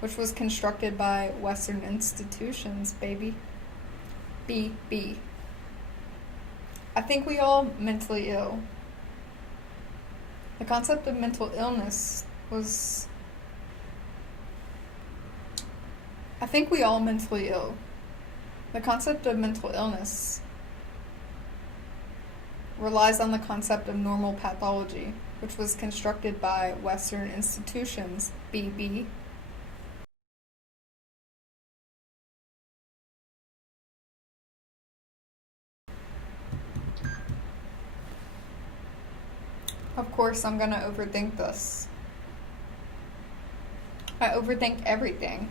which was constructed by Western institutions, baby. B. I think we all mentally ill. The concept of mental illness was... I think we all mentally ill. The concept of mental illness relies on the concept of normal pathology, which was constructed by Western institutions, BB. Of course, I'm gonna overthink this. I overthink everything.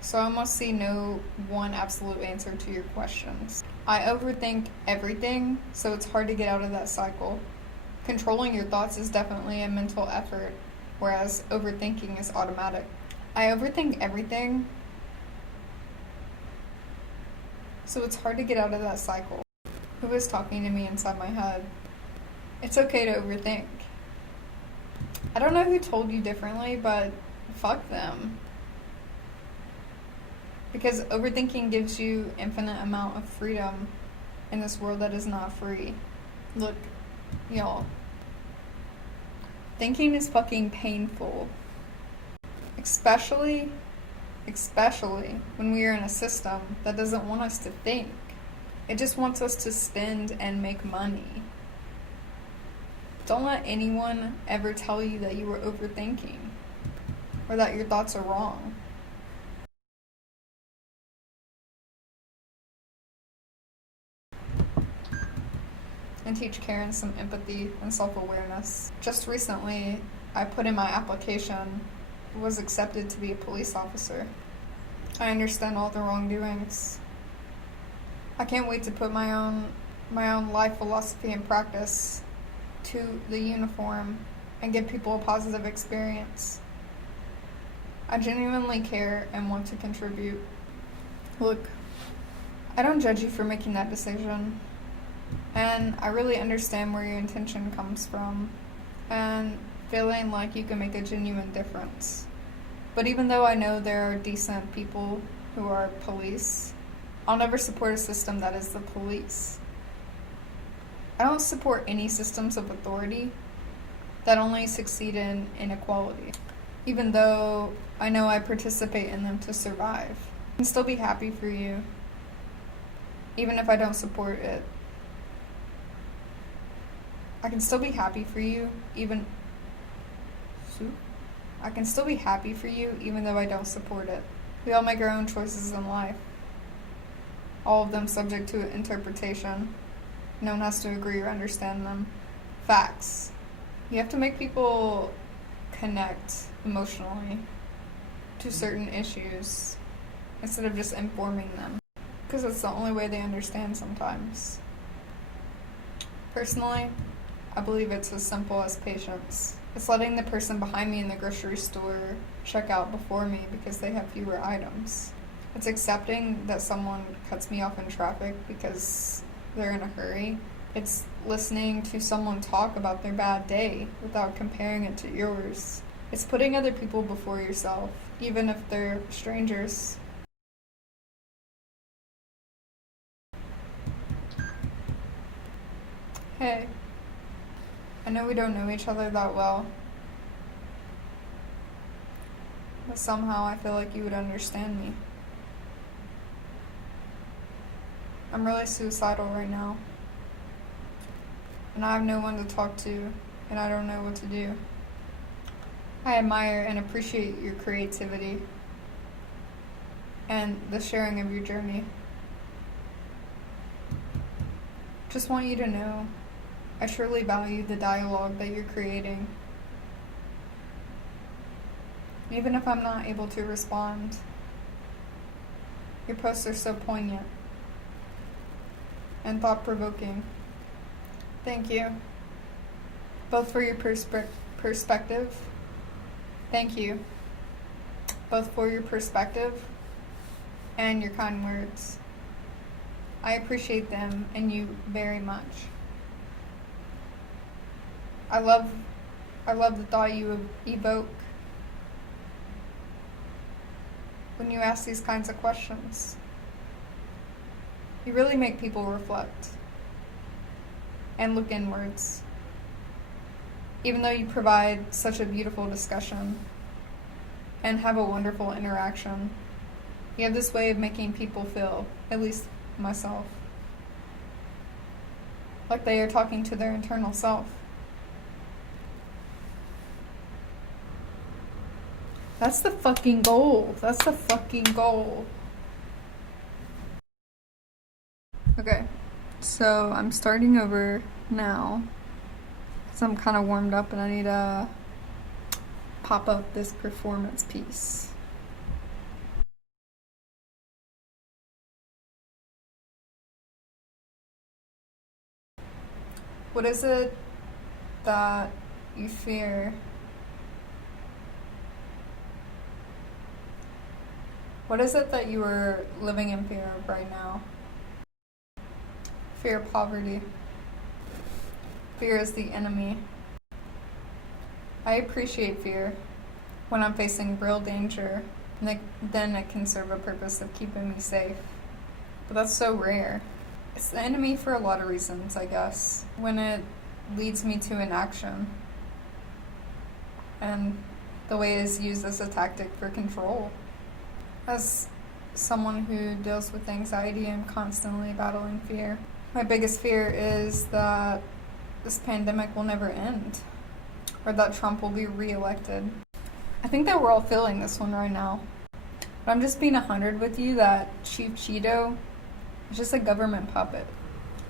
So I must see no one absolute answer to your questions. I overthink everything, so it's hard to get out of that cycle. Controlling your thoughts is definitely a mental effort, whereas overthinking is automatic. I overthink everything, so it's hard to get out of that cycle. Who is talking to me inside my head? It's okay to overthink. I don't know who told you differently, but fuck them. Because overthinking gives you infinite amount of freedom in this world that is not free. Look, y'all. Thinking is fucking painful. Especially when we are in a system that doesn't want us to think. It just wants us to spend and make money. Don't let anyone ever tell you that you were overthinking or that your thoughts are wrong. And teach Karen some empathy and self-awareness. Just recently, I put in my application, was accepted to be a police officer. I understand all the wrongdoings. I can't wait to put my own life philosophy in practice to the uniform and give people a positive experience. I genuinely care and want to contribute. Look, I don't judge you for making that decision, and I really understand where your intention comes from and feeling like you can make a genuine difference. But even though I know there are decent people who are police, I'll never support a system that is the police. I don't support any systems of authority that only succeed in inequality, even though I know I participate in them to survive. I can still be happy for you, even if I don't support it. I can still be happy for you, even though I don't support it. We all make our own choices in life, all of them subject to interpretation. No one has to agree or understand them. Facts. You have to make people connect emotionally to certain issues instead of just informing them, because it's the only way they understand sometimes. Personally, I believe it's as simple as patience. It's letting the person behind me in the grocery store check out before me because they have fewer items. It's accepting that someone cuts me off in traffic because they're in a hurry. It's listening to someone talk about their bad day without comparing it to yours. It's putting other people before yourself, even if they're strangers. Hey, I know we don't know each other that well, but somehow I feel like you would understand me. I'm really suicidal right now, and I have no one to talk to, and I don't know what to do. I admire and appreciate your creativity and the sharing of your journey. Just want you to know, I truly value the dialogue that you're creating. Even if I'm not able to respond, your posts are so poignant and thought-provoking. Thank you. Both for your perspective. Thank you. Both for your perspective and your kind words. I appreciate them and you very much. I love I love the thought you evoke when you ask these kinds of questions. You really make people reflect and look inwards. Even though you provide such a beautiful discussion and have a wonderful interaction, you have this way of making people feel, at least myself, like they are talking to their internal self. That's the fucking goal. That's the fucking goal. Okay, so I'm starting over now because I'm kind of warmed up and I need to pop up this performance piece. What is it that you fear? What is it that you are living in fear of right now? Fear of poverty. Fear is the enemy. I appreciate fear when I'm facing real danger, and then it can serve a purpose of keeping me safe. But that's so rare. It's the enemy for a lot of reasons, I guess. When it leads me to inaction, and the way it is used as a tactic for control. As someone who deals with anxiety and constantly battling fear, my biggest fear is that this pandemic will never end, or that Trump will be reelected. I think that we're all feeling this one right now. But I'm just being 100 with you that Chief Cheeto is just a government puppet.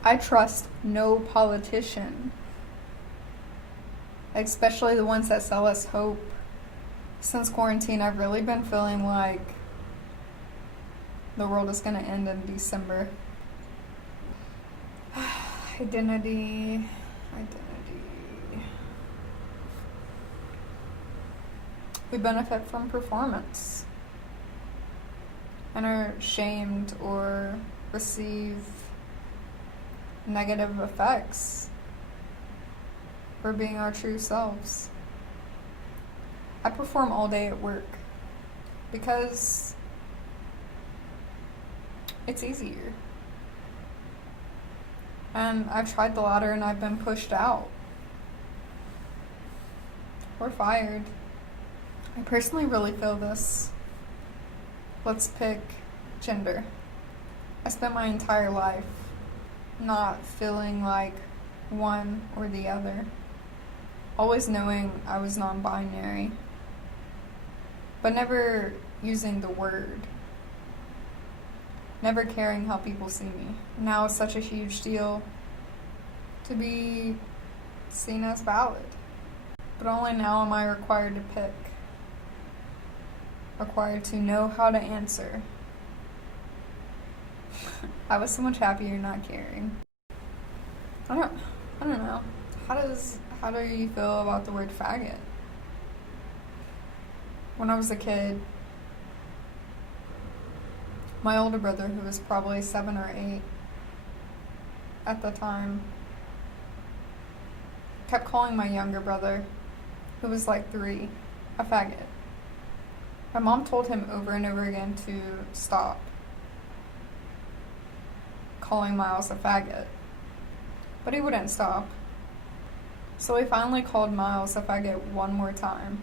I trust no politician, especially the ones that sell us hope. Since quarantine, I've really been feeling like the world is going to end in December. Identity. We benefit from performance and are shamed or receive negative effects for being our true selves. I perform all day at work because it's easier. And I've tried the ladder and I've been pushed out or fired. I personally really feel this. Let's pick gender. I spent my entire life not feeling like one or the other. Always knowing I was non-binary, but never using the word. Never caring how people see me. Now it's such a huge deal to be seen as valid. But only now am I required to pick. Required to know how to answer. I was so much happier not caring. I don't know. How do you feel about the word faggot? When I was a kid, my older brother, who was probably 7 or 8 at the time, kept calling my younger brother, who was like 3, a faggot. My mom told him over and over again to stop calling Miles a faggot, but he wouldn't stop. So we finally called Miles a faggot one more time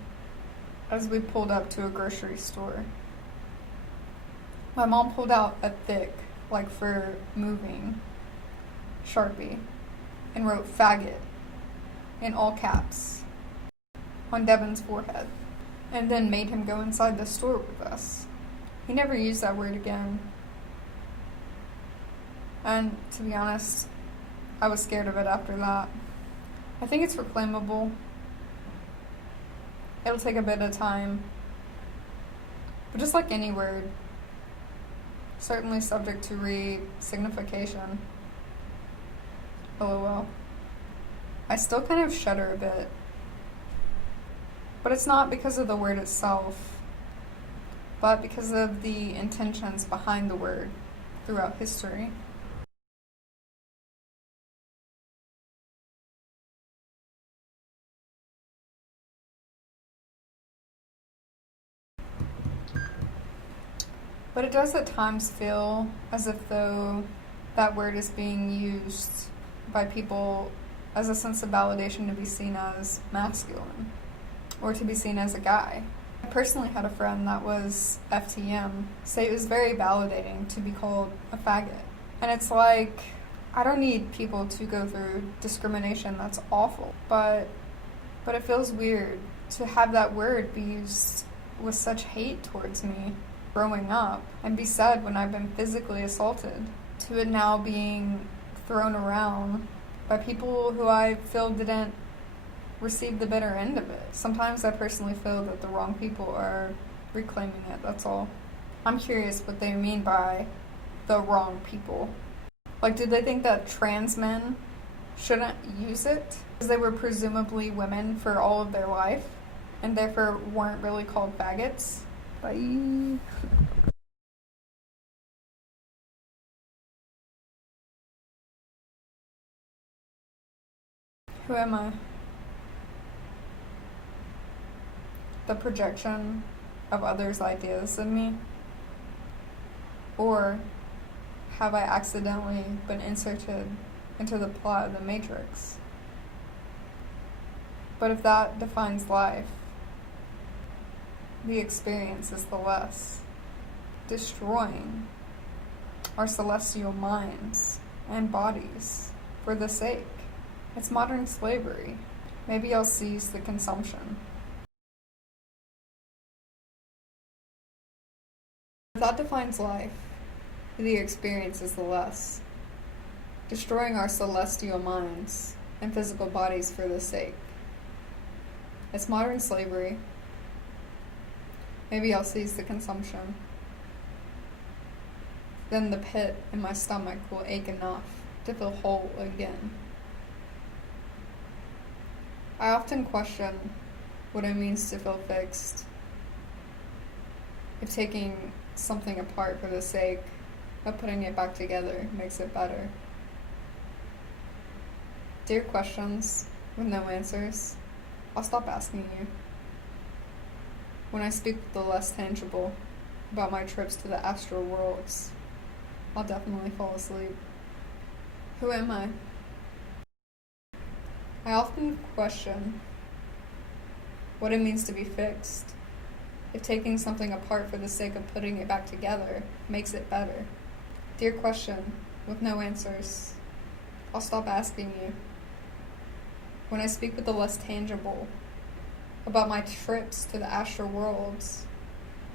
as we pulled up to a grocery store. My mom pulled out a thick, like for moving, Sharpie and wrote faggot in all caps on Devin's forehead, and then made him go inside the store with us. He never used that word again. And to be honest, I was scared of it after that. I think it's reclaimable. It'll take a bit of time. But just like any word, certainly subject to re-signification. LOL. I still kind of shudder a bit. But it's not because of the word itself, but because of the intentions behind the word throughout history. But it does at times feel as if though that word is being used by people as a sense of validation to be seen as masculine or to be seen as a guy. I personally had a friend that was FTM say it was very validating to be called a faggot. And it's like, I don't need people to go through discrimination, that's awful. But it feels weird to have that word be used with such hate towards me growing up and be said when I've been physically assaulted, to it now being thrown around by people who I feel didn't receive the better end of it. Sometimes I personally feel that the wrong people are reclaiming it, that's all. I'm curious what they mean by the wrong people. Like, did they think that trans men shouldn't use it because they were presumably women for all of their life and therefore weren't really called faggots? Bye. Who am I? The projection of others' ideas of me? Or have I accidentally been inserted into the plot of the Matrix? But if that defines life, the experience is the less. Destroying our celestial minds and bodies for the sake. It's modern slavery. Maybe I'll seize the consumption. If that defines life, the experience is the less. Destroying our celestial minds and physical bodies for the sake. It's modern slavery. Maybe I'll seize the consumption. Then the pit in my stomach will ache enough to feel whole again. I often question what it means to feel fixed. If taking something apart for the sake of putting it back together makes it better. Dear questions with no answers, I'll stop asking you. When I speak with the less tangible about my trips to the astral worlds, I'll definitely fall asleep. Who am I? I often question what it means to be fixed. If taking something apart for the sake of putting it back together makes it better. Dear question with no answers, I'll stop asking you. When I speak with the less tangible about my trips to the astral worlds,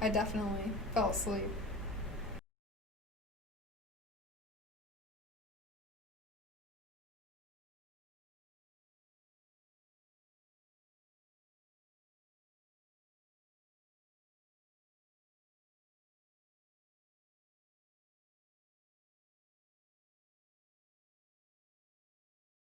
I definitely fell asleep.